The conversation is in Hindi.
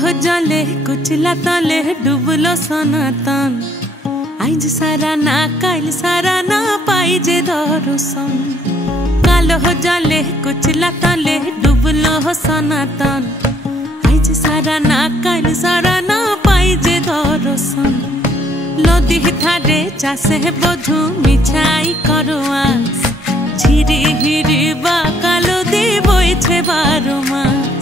हो जले कुचला तले डुबलो सनातन आइज सारा ना काल सारा ना पाइजे दर्शन। कालो हो जले कुचला तले डुबलो हो सनातन आइज सारा ना काल सारा ना पाइजे दर्शन। लदी थारे चासे बधु मिछाई करो आस झिरी हिरी बा कालो दी बइछे बारो मास।